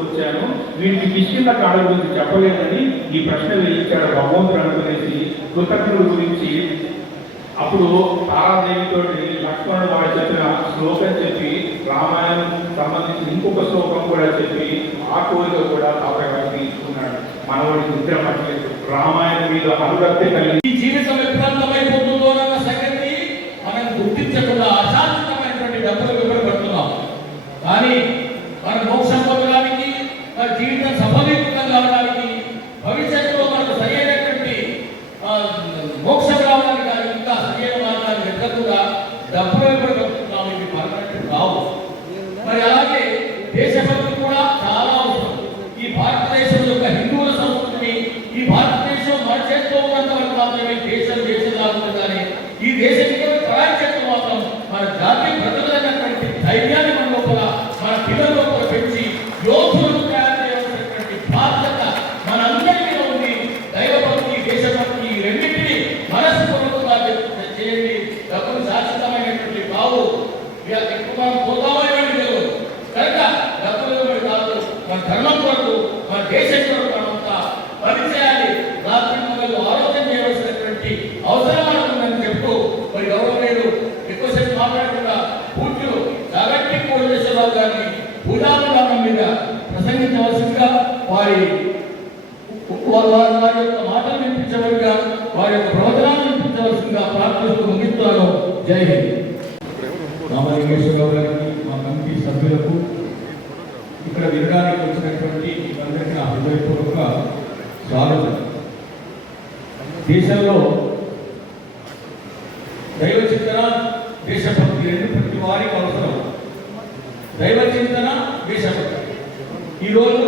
వచ్చాను, వీరికి కిష్కింద కాడ గురించి చెప్పలేదని ఈ ప్రశ్న వేయించాడు భగవంతుడు అనుకునేసి కృతజ్ఞుడు గురించి. అప్పుడు తారాదేవితో లక్ష్మణుడు వాడు చెప్పిన శ్లోకం చెప్పి రామాయణం సంబంధించి ఇంకొక శ్లోకం కూడా చెప్పి ఆ కోరిక కూడా తాతగారు తీసుకున్నాడు. మనవాడి నిద్ర పట్టలేదు, రామాయణం మీద అనురక్తి కలిగి ఈ జీవితం ఎప్పుడంతమైపోతుందో అన్న సంగతి మనం గుర్తించకుండా అశాశ్వతమైనటువంటి డబ్బులు వివరపడుతున్నాం. కానీ మన మోక్షం పొందడానికి, మన జీవితం సఫలీకృతం కావడానికి, భవిష్యత్తులో మనకు సరైనటువంటి మోక్షం రావడానికి కానీ ఇంకా సరైన మార్గాన్ని వెతకకుండా డబ్బులు వివరపడుతున్నాం. ఇవి పర్మనెంట్ రావు. మరి అలాగే దేశభక్తి కూడా చాలా అవసరం. ఈ భారతదేశం యొక్క హిందువుల సంస్కృతిని, ఈ భారతదేశం మన చేతిలో ఉన్నంత వరకు మాత్రమే దేశం లాగుతుందని, ఈ దేశం పరాయి చేతులు మాత్రం మన జాతి బ్రతుకులైనటువంటి ధైర్యాన్ని మన లోపల, మన పిల్లల లోపల పెంచి యోధులను తయారు చేయాల్సినటువంటి బాధ్యత మనందరి మీద ఉంది. దైవభక్తి, దేశభక్తి ఈ రెండింటినీ మనస్ఫూర్తిగా చేయండి. డబ్బులు శాశ్వతమైనటువంటి కావు, ఎక్కువ మనం పోతామని లేవు కనుక డబ్బులు కాదు, మన ధర్మం కొరకు, మన దేశం కొరకు మనంతా పని చేయాలి. రాత్రి మొదలు ఆలోచన చేయవలసినటువంటి అవసరం ఉందని చెప్తూ మరి గౌరవనీయులు ఎక్కువసేపు మాట్లాడకుండా పూర్తులు జాగట్టి కోటేశ్వరరావు గారిని పూజాభిధానం మీద ప్రసంగించవలసిందిగా వారి యొక్క మాటలు వినిపించవలసిగా, వారి యొక్క ప్రవచనాలు వినిపించవలసిందిగా ప్రార్థనలు ముగిస్తున్నాను. జై హింద్. రామలింగేశ్వరరావు గారికి, మా కమిటీ సభ్యులకు, ఇక్కడ వినడానికి వచ్చినటువంటి అందరికీ నా హృదయపూర్వక స్వాగతం. దేశంలో దైవ చింతన, దేశభక్తి రెండు ప్రతి వారికి అవసరం. దైవ చింతన, దేశభక్తి. ఈరోజు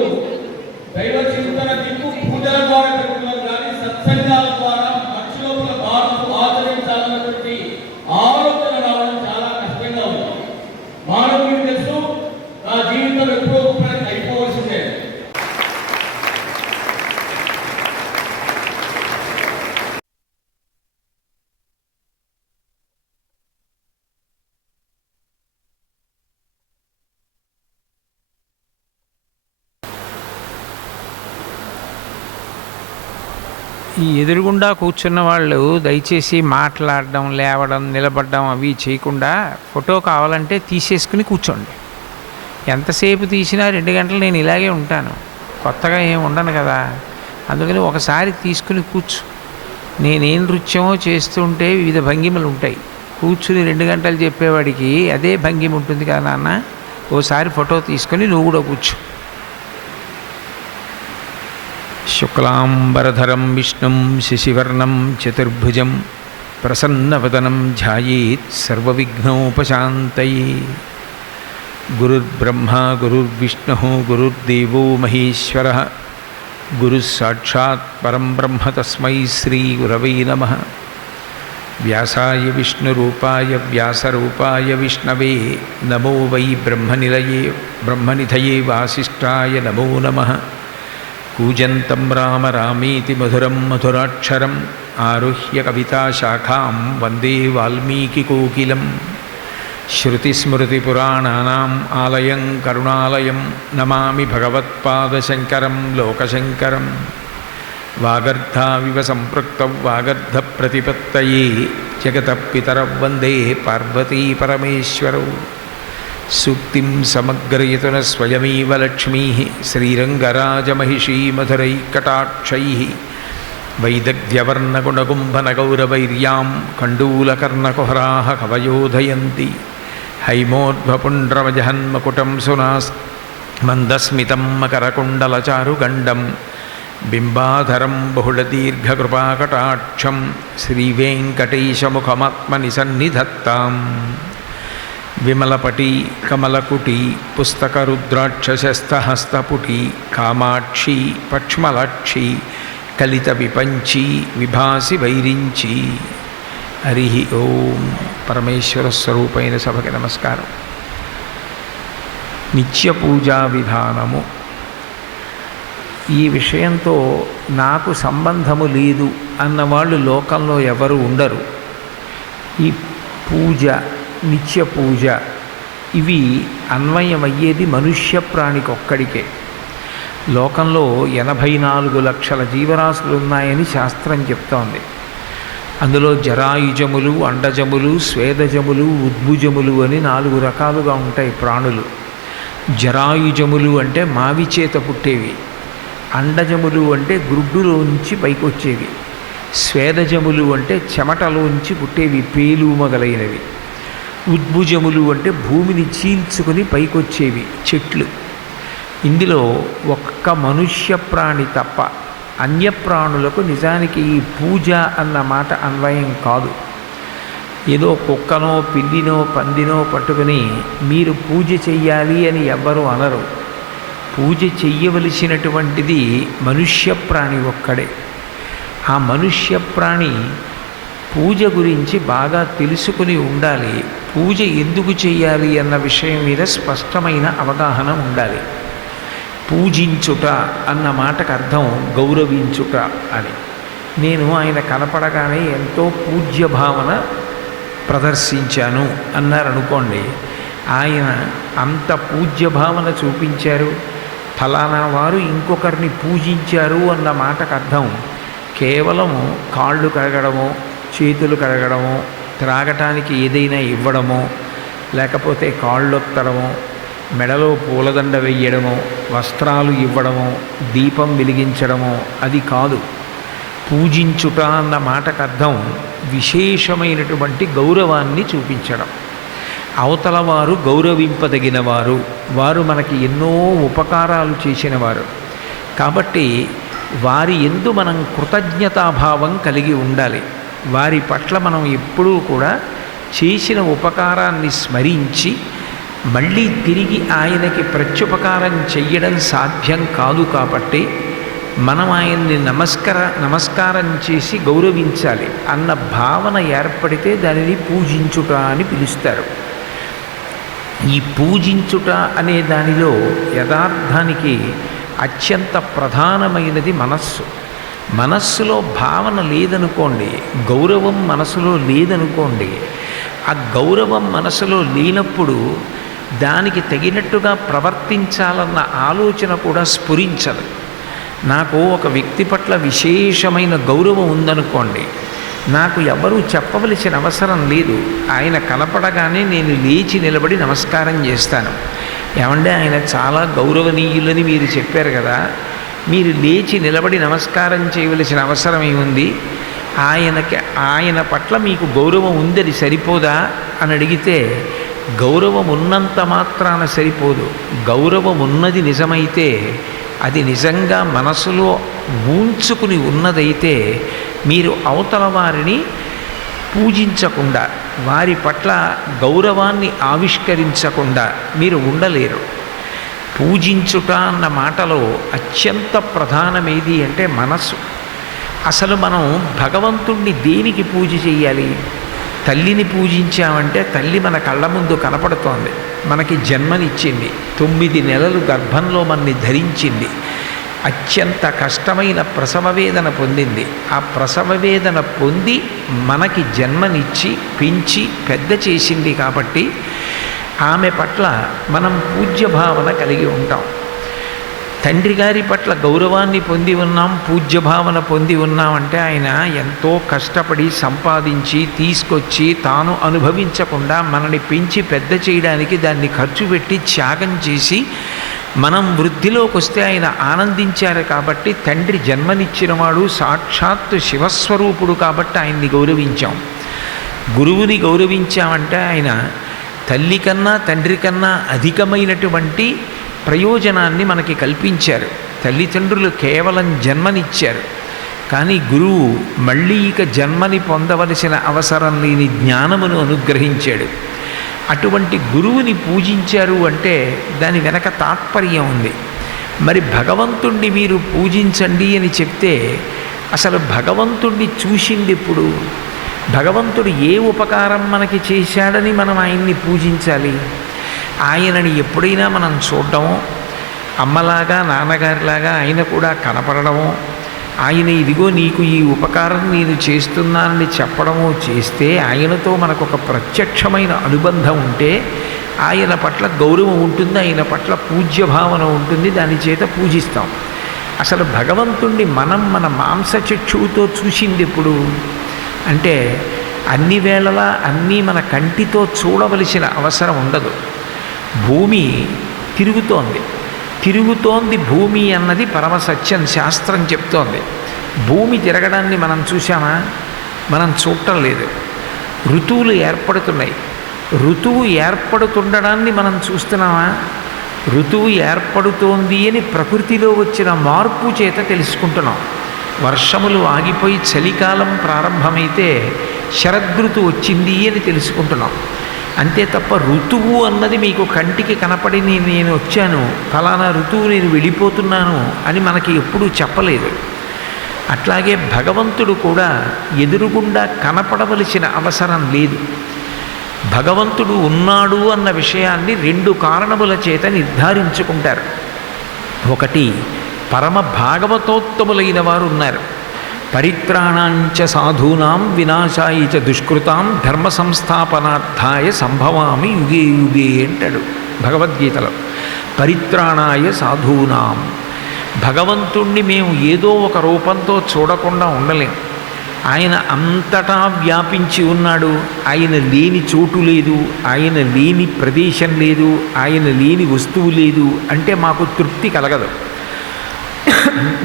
దైవ చింతన దిక్కు పూజల ద్వారా పెరుగుతున్నారు, కానీ సత్సంగాల ద్వారా మనిషి లోపల మార్పు ఆచరించాలన్నటువంటి ఆలోచన రావడం చాలా కష్టంగా ఉంది. మానవుడికి తెలుసు నా జీవితం ఎప్పుడో అయిపోవలసిందే. ఈ ఎదురుగుండా కూర్చున్న వాళ్ళు దయచేసి మాట్లాడడం, లేవడం, నిలబడడం అవి చేయకుండా ఫోటో కావాలంటే తీసేసుకుని కూర్చోండి. ఎంతసేపు తీసినా 2 గంటలు నేను ఇలాగే ఉంటాను, కొత్తగా ఏమి ఉండను కదా. అందుకని ఒకసారి తీసుకుని కూర్చో. నేనేం నృత్యమో చేస్తుంటే వివిధ భంగిమలు ఉంటాయి. కూర్చుని 2 గంటలు చెప్పేవాడికి అదే భంగిమ ఉంటుంది కదా నాన్న. ఓసారి ఫోటో తీసుకొని నువ్వు కూడా కూర్చో. శుక్లాంబరధరం విష్ణుం శశివర్ణం చతుర్భుజం ప్రసన్నవదనం ధ్యాయేత్ సర్వవిఘ్నోపశాంతయే. గురుర్బ్రహ్మ గురుర్విష్ణుః గురుర్దేవో మహేశ్వరః గురుస్సాక్షాత్ పరం బ్రహ్మ తస్మై శ్రీ గురవై నమః. వ్యాసాయ విష్ణురూపాయ వ్యాసరూపాయ విష్ణవే నమో వై బ్రహ్మనిధయే వాసిష్ఠాయ నమో నమః. కూజంతం రామ రామేతి మధురం మధురాక్షరం ఆరుహ్య కవితాశాఖాం వందే వాల్మీకికోకిలం. శృతిస్మృతిపురాణానాం ఆలయం కరుణాలయం నమామి భగవత్పాదశంకరం లోకశంకరం. వాగర్ధావివ సంపృక్తౌ వాగర్ధప్రతిపత్తయే జగతః పితరౌ వందే పార్వతీ పరమేశ్వరౌ. సూక్తిం సమగ్రయతున స్వయమేవ లక్ష్మీ శ్రీరంగరాజమహిషీ మధురైకటాక్షైః. వైదగ్ధ్యవర్ణగుణగుంభనగౌరవైర్యాం కండూలకర్ణకుహరాः కవయోధయంతి. హైమోర్ధ్వపుండ్రమజహన్మకుటం సునాస్ మందస్మితం మకరకుండలచారుగండం. బింబాధరం బహుళదీర్ఘకృపాకటాక్షం శ్రీవేంకటేశముఖమాత్మని సన్నిధత్తాం. విమలపటి కమలకుటి పుస్తకరుద్రాక్షశస్తహస్తపుటి కామాక్షి పక్ష్మలాక్షి కలిత విపంచి విభాసి వైరించి. హరి ఓం. పరమేశ్వర స్వరూపైన సభకి నమస్కారం. నిత్య పూజా విధానము ఈ విషయంతో నాకు సంబంధము లేదు అన్నవాళ్ళు లోకంలో ఎవరు ఉండరు. ఈ పూజ, నిత్య పూజ ఇవి అన్వయమయ్యేది మనుష్య ప్రాణికొక్కడికే. లోకంలో 84 లక్షల జీవరాశులు ఉన్నాయని శాస్త్రం చెప్తోంది. అందులో జరాయుజములు, అండజములు, స్వేదజములు, ఉద్భుజములు అని 4 రకాలుగా ఉంటాయి ప్రాణులు. జరాయుజములు అంటే మావి చేత పుట్టేవి, అండజములు అంటే గ్రుడ్డులోంచి పైకొచ్చేవి, స్వేదజములు అంటే చెమటలోంచి పుట్టేవి, పేలు మొదలైనవి, ఉద్భుజములు అంటే భూమిని చీల్చుకుని పైకొచ్చేవి, చెట్లు. ఇందులో ఒక్క మనుష్య ప్రాణి తప్ప అన్యప్రాణులకు నిజానికి ఈ పూజ అన్న మాట అన్వయం కాదు. ఏదో కుక్కనో పిల్లినో పందినో పట్టుకుని మీరు పూజ చెయ్యాలి అని ఎవ్వరూ అనరు. పూజ చెయ్యవలసినటువంటిది మనుష్య ప్రాణి ఒక్కడే. ఆ మనుష్య ప్రాణి పూజ గురించి బాగా తెలుసుకుని ఉండాలి. పూజ ఎందుకు చెయ్యాలి అన్న విషయం మీద స్పష్టమైన అవగాహన ఉండాలి. పూజించుట అన్న మాటకు అర్థం గౌరవించుట అని. నేను ఆయన కనపడగానే ఎంతో పూజ్య భావన ప్రదర్శించాను అన్నారనుకోండి, ఆయన అంత పూజ్య భావన చూపించారు, ఫలానా వారు ఇంకొకరిని పూజించారు అన్న మాటకు అర్థం కేవలము కాళ్ళు కడగడమో, చేతులు కడగడమో, త్రాగటానికి ఏదైనా ఇవ్వడమో, లేకపోతే కాళ్ళొత్తడమో, మెడలో పూలదండ వెయ్యడమో, వస్త్రాలు ఇవ్వడమో, దీపం వెలిగించడమో అది కాదు. పూజించుట అన్న మాటకు అర్థం విశేషమైనటువంటి గౌరవాన్ని చూపించడం. అవతల వారు గౌరవింపదగినవారు, వారు మనకి ఎన్నో ఉపకారాలు చేసినవారు కాబట్టి వారి యందు మనం కృతజ్ఞతాభావం కలిగి ఉండాలి. వారి పట్ల మనం ఎప్పుడూ కూడా చేసిన ఉపకారాన్ని స్మరించి మళ్ళీ తిరిగి ఆయనకి ప్రత్యుపకారం చెయ్యడం సాధ్యం కాదు. కాబట్టి మనం ఆయన్ని నమస్కారం చేసి గౌరవించాలి అన్న భావన ఏర్పడితే దానిని పూజించుట అని పిలుస్తారు. ఈ పూజించుట అనే దానిలో యథార్థానికి అత్యంత ప్రధానమైనది మనస్సు. మనస్సులో భావన లేదనుకోండి, గౌరవం మనసులో లేదనుకోండి, ఆ గౌరవం మనసులో లేనప్పుడు దానికి తగినట్టుగా ప్రవర్తించాలన్న ఆలోచన కూడా స్ఫురించదు. నాకు ఒక వ్యక్తి పట్ల విశేషమైన గౌరవం ఉందనుకోండి, నాకు ఎవరూ చెప్పవలసిన అవసరం లేదు. ఆయన కనపడగానే నేను లేచి నిలబడి నమస్కారం చేస్తాను. ఏమంటే ఆయన చాలా గౌరవనీయులని మీరు చెప్పారు కదా, మీరు లేచి నిలబడి నమస్కారం చేయవలసిన అవసరం ఏముంది? ఆయన పట్ల మీకు గౌరవం ఉందని సరిపోదా అని అడిగితే, గౌరవం ఉన్నంత మాత్రాన సరిపోదు. గౌరవం ఉన్నది నిజమైతే, అది నిజంగా మనసులో ఊంచుకుని ఉన్నదైతే మీరు అవతల వారిని పూజించకుండా, వారి పట్ల గౌరవాన్ని ఆవిష్కరించకుండా మీరు ఉండలేరు. పూజించుట అన్న మాటలో అత్యంత ప్రధానమేది అంటే మనస్సు. అసలు మనం భగవంతుణ్ణి దేనికి పూజ చేయాలి? తల్లిని పూజించామంటే తల్లి మన కళ్ళ ముందు కనపడుతోంది, మనకి జన్మనిచ్చింది, 9 నెలలు గర్భంలో మనని ధరించింది, అత్యంత కష్టమైన ప్రసవ వేదన పొందింది. ఆ ప్రసవ వేదన పొంది మనకి జన్మనిచ్చి పెంచి పెద్ద చేసింది. కాబట్టి ఆమె పట్ల మనం పూజ్య భావన కలిగి ఉంటాం. తండ్రి గారి పట్ల గౌరవాన్ని పొంది ఉన్నాం, పూజ్య భావన పొంది ఉన్నామంటే ఆయన ఎంతో కష్టపడి సంపాదించి తీసుకొచ్చి తాను అనుభవించకుండా మనని పెంచి పెద్ద చేయడానికి దాన్ని ఖర్చు పెట్టి త్యాగం చేసి మనం వృద్ధిలోకి వస్తే ఆయన ఆనందించారు. కాబట్టి తండ్రి జన్మనిచ్చినవాడు సాక్షాత్తు శివస్వరూపుడు కాబట్టి ఆయన్ని గౌరవించాం. గురువుని గౌరవించామంటే ఆయన తల్లి కన్నా తండ్రి కన్నా అధికమైనటువంటి ప్రయోజనాన్ని మనకి కల్పించారు. తల్లిదండ్రులు కేవలం జన్మనిచ్చారు, కానీ గురువు మళ్ళీ ఇక జన్మని పొందవలసిన అవసరం లేని జ్ఞానమును అనుగ్రహించాడు. అటువంటి గురువుని పూజించారు అంటే దాని వెనక తాత్పర్యం ఉంది. మరి భగవంతుణ్ణి మీరు పూజించండి అని చెప్తే అసలు భగవంతుణ్ణి చూసింది ఎప్పుడు? భగవంతుడు ఏ ఉపకారం మనకి చేశాడని మనం ఆయన్ని పూజించాలి? ఆయనని ఎప్పుడైనా మనం చూడడమో, అమ్మలాగా నాన్నగారిలాగా ఆయన కూడా కనపడడమో, ఆయన ఇదిగో నీకు ఈ ఉపకారం నేను చేస్తున్నానని చెప్పడమో చేస్తే ఆయనతో మనకు ఒక ప్రత్యక్షమైన అనుబంధం ఉంటే ఆయన పట్ల గౌరవం ఉంటుంది, ఆయన పట్ల పూజ్య భావన ఉంటుంది, దాని చేత పూజిస్తాం. అసలు భగవంతుణ్ణి మనం మన మాంసచక్షువుతో చూసింది ఎప్పుడు అంటే అన్ని వేళలా అన్నీ మన కంటితో చూడవలసిన అవసరం ఉండదు. భూమి తిరుగుతోంది భూమి అన్నది పరమసత్యం, శాస్త్రం చెప్తోంది. భూమి తిరగడాన్ని మనం చూసామా? మనం చూడటం లేదు. ఋతువులు ఏర్పడుతున్నాయి, ఋతువు ఏర్పడుతుండడాన్ని మనం చూస్తున్నామా? ఋతువు ఏర్పడుతోంది అని ప్రకృతిలో వచ్చిన మార్పు చేత తెలుసుకుంటున్నాం. వర్షములు ఆగిపోయి చలికాలం ప్రారంభమైతే శరదృతువు వచ్చింది అని తెలుసుకుంటున్నాం. అంతే తప్ప ఋతువు అన్నది మీకు కంటికి కనపడి నేను వచ్చాను, ఫలానా ఋతువు నేను వెళ్ళిపోతున్నాను అని మనకి ఎప్పుడూ చెప్పలేదు. అట్లాగే భగవంతుడు కూడా ఎదురుగుండా కనపడవలసిన అవసరం లేదు. భగవంతుడు ఉన్నాడు అన్న విషయాన్ని 2 కారణముల చేత నిర్ధారించుకుంటారు. ఒకటి, పరమ భాగవతోత్తములైన వారు ఉన్నారు. పరిత్రాణాంచ సాధూనాం వినాశాయ చ దుష్కృతాం ధర్మ సంస్థాపనార్థాయ సంభవామి యుగే యుగే అంటాడు భగవద్గీతలో. పరిత్రాణాయ సాధూనాం, భగవంతుణ్ణి మేము ఏదో ఒక రూపంతో చూడకుండా ఉండలేం. ఆయన అంతటా వ్యాపించి ఉన్నాడు. ఆయన లేని చోటు లేదు, ఆయన లేని ప్రదేశం లేదు, ఆయన లేని వస్తువు లేదు అంటే మాకు తృప్తి కలగదు.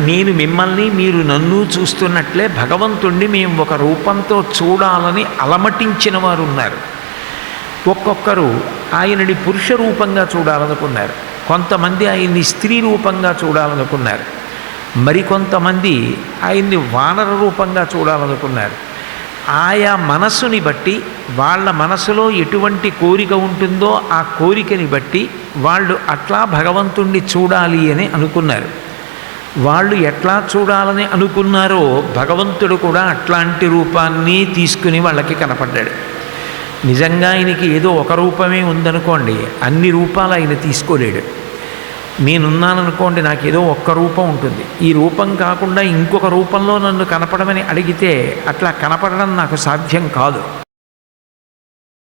నేను మిమ్మల్ని, మీరు నన్ను చూస్తున్నట్లే భగవంతుణ్ణి మేము ఒక రూపంతో చూడాలని అలమటించిన వారు ఉన్నారు. ఒక్కొక్కరు ఆయనని పురుష రూపంగా చూడాలనుకున్నారు, కొంతమంది ఆయన్ని స్త్రీ రూపంగా చూడాలనుకున్నారు, మరికొంతమంది ఆయన్ని వానర రూపంగా చూడాలనుకున్నారు. ఆయా మనస్సుని బట్టి, వాళ్ళ మనసులో ఎటువంటి కోరిక ఉంటుందో ఆ కోరికని బట్టి వాళ్ళు అట్లా భగవంతుణ్ణి చూడాలి అని అనుకున్నారు. వాళ్ళు ఎట్లా చూడాలని అనుకున్నారో భగవంతుడు కూడా అట్లాంటి రూపాన్ని తీసుకుని వాళ్ళకి కనపడ్డాడు. నిజంగా ఆయనకి ఏదో ఒక రూపమే ఉందనుకోండి, అన్ని రూపాలు ఆయన తీసుకోలేడు. నేనున్నాననుకోండి, నాకేదో ఒక్క రూపం ఉంటుంది. ఈ రూపం కాకుండా ఇంకొక రూపంలో నన్ను కనపడమని అడిగితే అట్లా కనపడడం నాకు సాధ్యం కాదు.